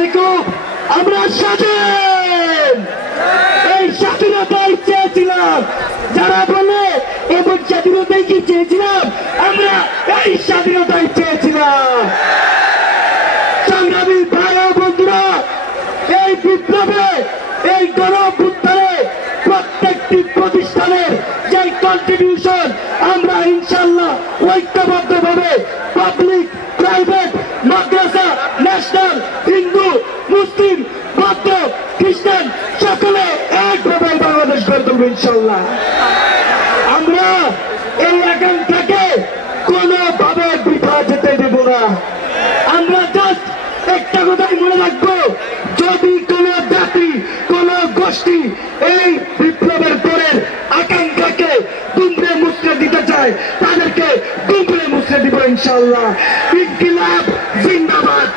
আলাইকুম। আমরা স্বাধীন, এই স্বাধীনতাই চেয়েছিলাম। যারা বলে এমন স্বাধীনতাই কি চেয়েছিলাম, আমরা এই স্বাধীনতাই চেয়েছিলাম। সংগ্রামী ভাই ও বন্ধুরা, এই বিপ্লবে, এই গণঅভ্যুত্থানে প্রত্যেকটি প্রতিষ্ঠানের যে কন্ট্রিবিউশন আমরা ইনশাআল্লাহ ঐক্যবদ্ধভাবে পাবলিক, প্রাইভেট, মাদ্রাসা, ন্যাশনাল, হিন্দু, মুসলিম, বৌদ্ধ, খ্রিস্টান সকলে একভাবে বাংলাদেশ গড়ে তুলব ইনশাআল্লাহ। আমরা এই আকাঙ্ক্ষাকে কোনোভাবে বৃথা যেতে দেব না। আমরা জাস্ট একটা কথাই মনে রাখবো, যদি কোন জাতি, কোন গোষ্ঠী এই বিপ্লবের পরের আকাঙ্ক্ষাকে দুমড়ে মুচড়ে দিতে চায়, তাদেরকে দুমড়ে মুচড়ে দিব ইনশাআল্লাহ। ইনকিলাব জিন্দাবাদ।